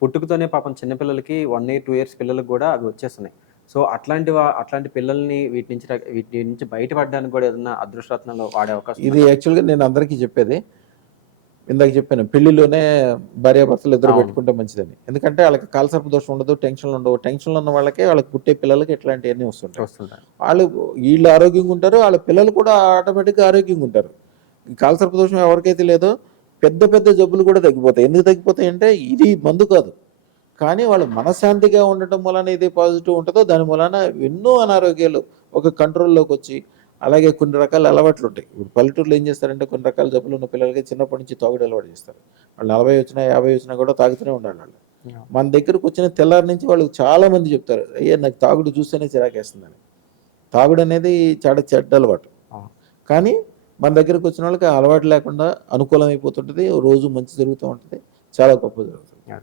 పుట్టుకతోనే పాపం చిన్న పిల్లలకి 1 ఇయర్, 2 ఇయర్స్ పిల్లలకి గూడా అవి వచ్చేస్తున్నాయి. సో, అట్లాంటి పిల్లల్ని వీటి నుంచి బయటపడడానికి గూడా ఏదన్నా అదృష్టరత్నాలు వాడే అవకాశం ఇది యాక్చువల్‌గా నేను అందరికీ చెప్పేది. ఇందాక చెప్పాను పెళ్లిలోనే భార్యాభర్తలు ఇద్దరు పెట్టుకుంటే మంచిదని. ఎందుకంటే వాళ్ళకి కాలసర్ప దోషం ఉండదు, టెన్షన్లు ఉండవు. టెన్షన్లు ఉన్న వాళ్ళకే వాళ్ళకి పుట్టే పిల్లలకి ఇట్లాంటివన్నీ వస్తుంటాయి. వీళ్ళు ఆరోగ్యంగా ఉంటారు, వాళ్ళ పిల్లలు కూడా ఆటోమేటిక్గా ఆరోగ్యంగా ఉంటారు. ఈ కాలసర్ప దోషం ఎవరికైతే లేదో పెద్ద పెద్ద జబ్బులు కూడా తగ్గిపోతాయి. ఎందుకు తగ్గిపోతాయి అంటే ఇది మందు కాదు, కానీ వాళ్ళు మనశ్శాంతిగా ఉండటం వలన ఇది పాజిటివ్ ఉంటుందో దాని వలన ఎన్నో అనారోగ్యాలు ఒక కంట్రోల్లోకి వచ్చి, అలాగే కొన్ని రకాల అలవాట్లు ఉంటాయి. ఇప్పుడు పల్లెటూరులో ఏం చేస్తారంటే కొన్ని రకాల జబ్బులు ఉన్న పిల్లలకి చిన్నప్పటి నుంచి తాగుడు అలవాటు చేస్తారు. వాళ్ళు 40 వచ్చినా 50 వచ్చినా కూడా తాగుతూనే ఉండాలి వాళ్ళు. మన దగ్గరకు వచ్చిన తెల్లారి నుంచి వాళ్ళు చాలా మంది చెప్తారు, అయ్యా నాకు తాగుడు చూస్తేనే చిరాకేస్తుందని. తాగుడు అనేది చాలా చెడ్డ అలవాటు. కానీ మన దగ్గరకు వచ్చిన వాళ్ళకి అలవాటు లేకుండా అనుకూలం అయిపోతుంటుంది, రోజు మంచి జరుగుతూ ఉంటుంది, చాలా గొప్ప జరుగుతుంది.